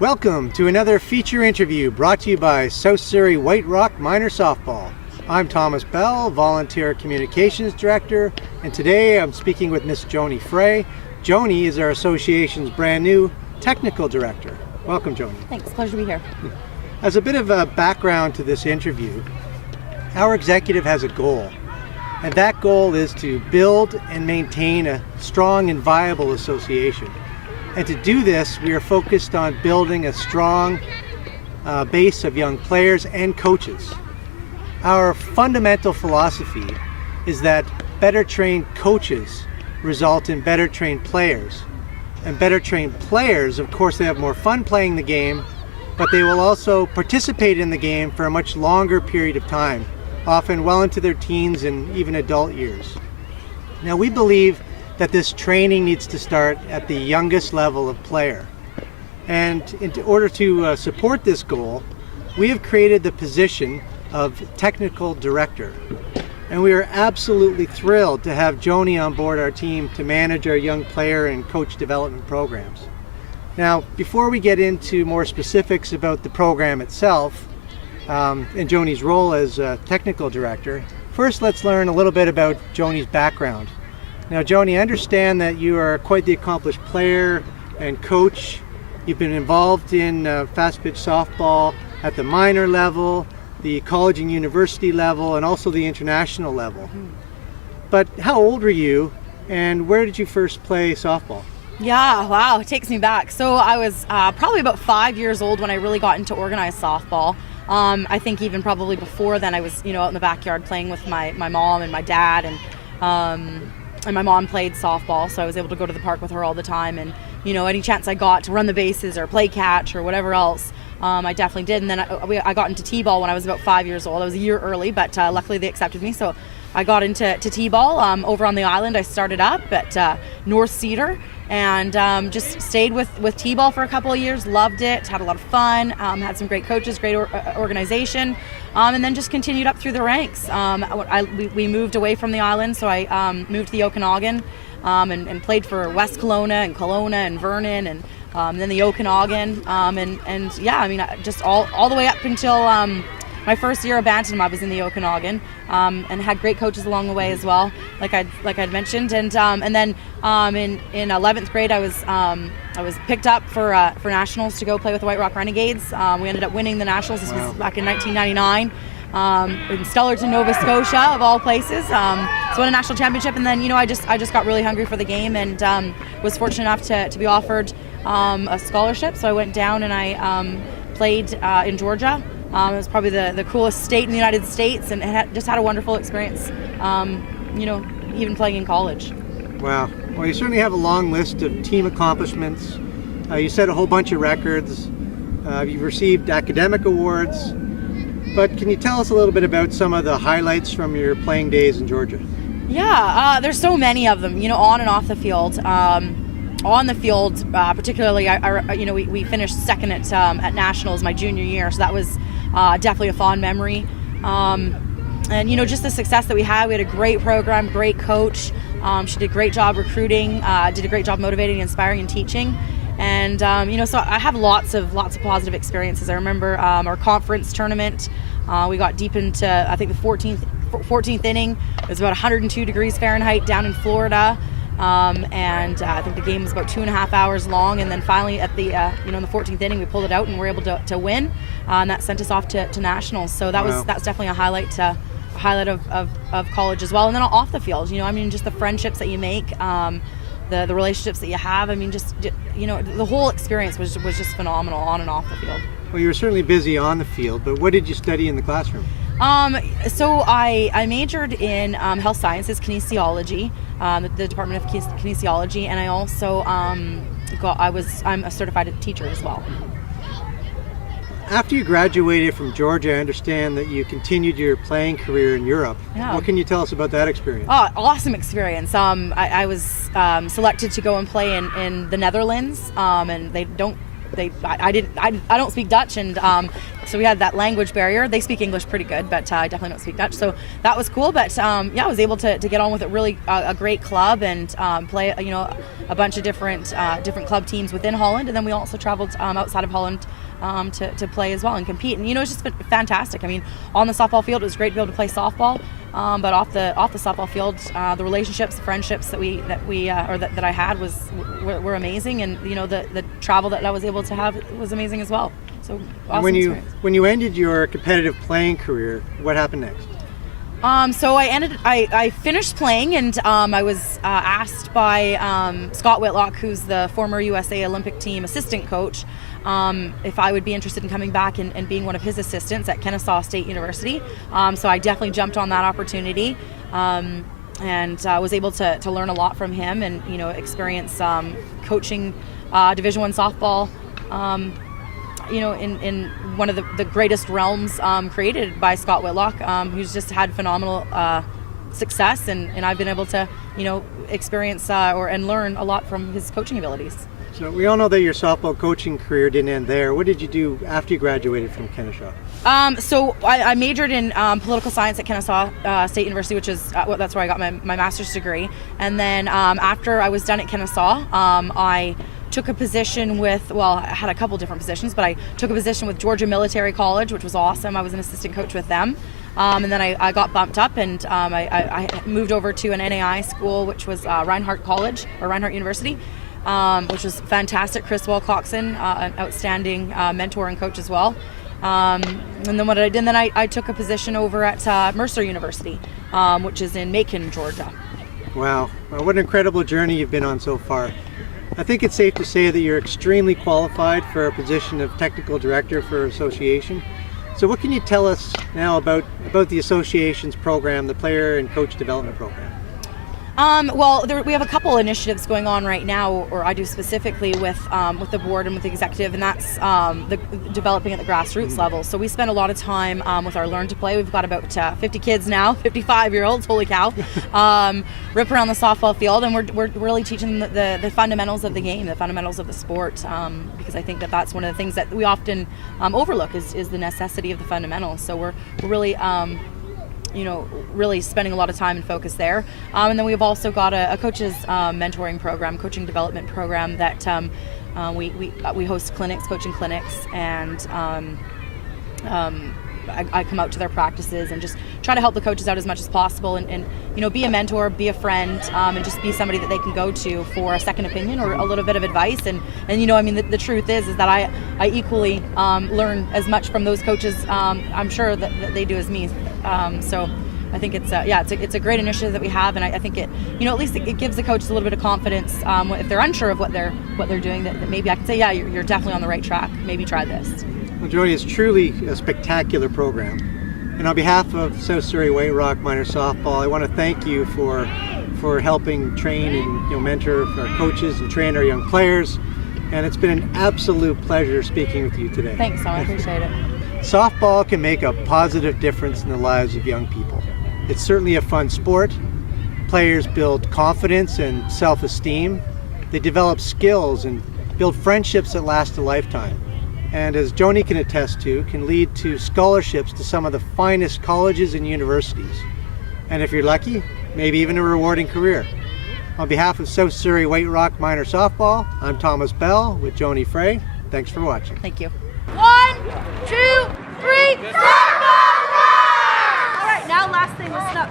Welcome to another feature interview brought to you by South Surrey White Rock Minor Softball. I'm Thomas Bell, Volunteer Communications Director, and today I'm speaking with Miss Joni Frei. Joni is our association's brand new Technical Director. Welcome, Joni. Thanks, pleasure to be here. As a bit of a background to this interview, our executive has a goal, and that goal is to build and maintain a strong and viable association. And to do this, we are focused on building a strong base of young players and coaches. Our fundamental philosophy is that better trained coaches result in better trained players. And better trained players, of course, they have more fun playing the game, but they will also participate in the game for a much longer period of time, often well into their teens and even adult years. Now, we believe that this training needs to start at the youngest level of player. And in order to support this goal, we have created the position of Technical Director. And we are absolutely thrilled to have Joni on board our team to manage our young player and coach development programs. Now, before we get into more specifics about the program itself and Joni's role as Technical Director, first let's learn a little bit about Joni's background. Now, Joni, I understand that you are quite the accomplished player and coach. You've been involved in fast pitch softball at the minor level, the college and university level, and also the international level. But how old were you, and where did you first play softball? Yeah, wow, it takes me back. So I was probably about 5 years old when I really got into organized softball. I think even probably before then I was, out in the backyard playing with my mom and my dad, and my mom played softball, so I was able to go to the park with her all the time, and any chance I got to run the bases or play catch or whatever else, I definitely did. And then I got into t-ball when I was about 5 years old. I was a year early, but luckily they accepted me, so I got into t-ball over on the island. I started up at North Cedar and just stayed with t-ball for a couple of years. Loved it, had a lot of fun, had some great coaches, great organization, and then just continued up through the ranks. We moved away from the island, so I moved to the Okanagan and played for West Kelowna and Vernon and then the Okanagan. And yeah, I mean, just all the way up until my first year of Bantam, I was in the Okanagan, and had great coaches along the way as well, like I'd mentioned. And then in 11th grade, I was picked up for nationals to go play with the White Rock Renegades. We ended up winning the nationals. This was back in 1999. In Stellarton, Nova Scotia, of all places. So won a national championship, and then I just got really hungry for the game, and was fortunate enough to be offered a scholarship. So I went down and I played in Georgia. It was probably the coolest state in the United States, and just had a wonderful experience, even playing in college. Wow. Well, you certainly have a long list of team accomplishments. You set a whole bunch of records. You've received academic awards. But can you tell us a little bit about some of the highlights from your playing days in Georgia? Yeah, there's so many of them, on and off the field. On the field, particularly, we finished second at nationals my junior year, so that was definitely a fond memory. And just the success that we had a great program, great coach. She did a great job recruiting, did a great job motivating, inspiring, and teaching. And so I have lots of positive experiences. I remember our conference tournament. We got deep into, I think, the 14th inning. It was about 102 degrees Fahrenheit down in Florida. And I think the game was about 2.5 hours long, and then finally at the in the 14th inning we pulled it out and were able to win, and that sent us off to nationals. So that's definitely a highlight of college as well. And then off the field, just the friendships that you make, the relationships that you have. The whole experience was just phenomenal on and off the field. Well, you were certainly busy on the field, but what did you study in the classroom? So I majored in health sciences, kinesiology, the Department of Kinesiology, and I also I'm a certified teacher as well. After you graduated from Georgia, I understand that you continued your playing career in Europe. Yeah. What can you tell us about that experience? Oh, awesome experience. I was selected to go and play in the Netherlands, and they don't I don't speak Dutch, and so we had that language barrier. They speak English pretty good, but I definitely don't speak Dutch. So that was cool. But yeah, I was able to get on with it. Really a great club, and play a bunch of different club teams within Holland, and then we also traveled outside of Holland to play as well and compete. And it's just been fantastic. I mean, on the softball field, it was great to be able to play softball, but off the softball field, the relationships, the friendships that I had were amazing, and the travel that I was able to have was amazing as well. So awesome experience. When you ended your competitive playing career, what happened next? So I finished playing, and I was asked by Scott Whitlock, who's the former USA Olympic team assistant coach, if I would be interested in coming back and being one of his assistants at Kennesaw State University. So I definitely jumped on that opportunity, and was able to learn a lot from him, and experience coaching Division I softball. In one of the greatest realms created by Scott Whitlock, who's just had phenomenal success, and I've been able to, experience and learn a lot from his coaching abilities. So we all know that your softball coaching career didn't end there. What did you do after you graduated from Kennesaw? So I majored in political science at Kennesaw State University, which is that's where I got my master's degree. And then after I was done at Kennesaw, I took a position I had a couple different positions, but I took a position with Georgia Military College, which was awesome. I was an assistant coach with them. And then I got bumped up, and I moved over to an NAI school, which was Reinhardt College, or Reinhardt University, which was fantastic. Chris Wilcoxon, an outstanding mentor and coach as well. And then what I did, then I took a position over at Mercer University, which is in Macon, Georgia. Wow, well, what an incredible journey you've been on so far. I think it's safe to say that you're extremely qualified for a position of technical director for association. So what can you tell us now about the association's program, the player and coach development program? We have a couple initiatives going on right now, or I do specifically with the board and with the executive, and that's the developing at the grassroots level. So we spend a lot of time with our Learn to Play. We've got about 50 kids now, 55-year-olds, holy cow, rip around the softball field, and we're really teaching the fundamentals of the game, the fundamentals of the sport, because I think that's one of the things that we often overlook is the necessity of the fundamentals. So we're really really spending a lot of time and focus there. And then we've also got a coaches mentoring program, coaching development program that we host clinics, coaching clinics, and I come out to their practices and just try to help the coaches out as much as possible, and be a mentor, be a friend, and just be somebody that they can go to for a second opinion or a little bit of advice. And the truth is that I equally learn as much from those coaches, I'm sure that they do as me. So I think it's a great initiative that we have, and I think it at least it gives the coaches a little bit of confidence if they're unsure of what they're doing, that maybe I can say, yeah, you're definitely on the right track, maybe try this. Well, Joni, it's truly a spectacular program. And on behalf of South Surrey White Rock Minor Softball, I want to thank you for helping train and mentor our coaches and train our young players. And it's been an absolute pleasure speaking with you today. Thanks, I appreciate it. Softball can make a positive difference in the lives of young people. It's certainly a fun sport. Players build confidence and self-esteem. They develop skills and build friendships that last a lifetime. And as Joni can attest to, can lead to scholarships to some of the finest colleges and universities. And if you're lucky, maybe even a rewarding career. On behalf of South Surrey White Rock Minor Softball, I'm Thomas Bell with Joni Frei. Thanks for watching. Thank you. 1, 2, 3, softball! All right, now last thing, listen up.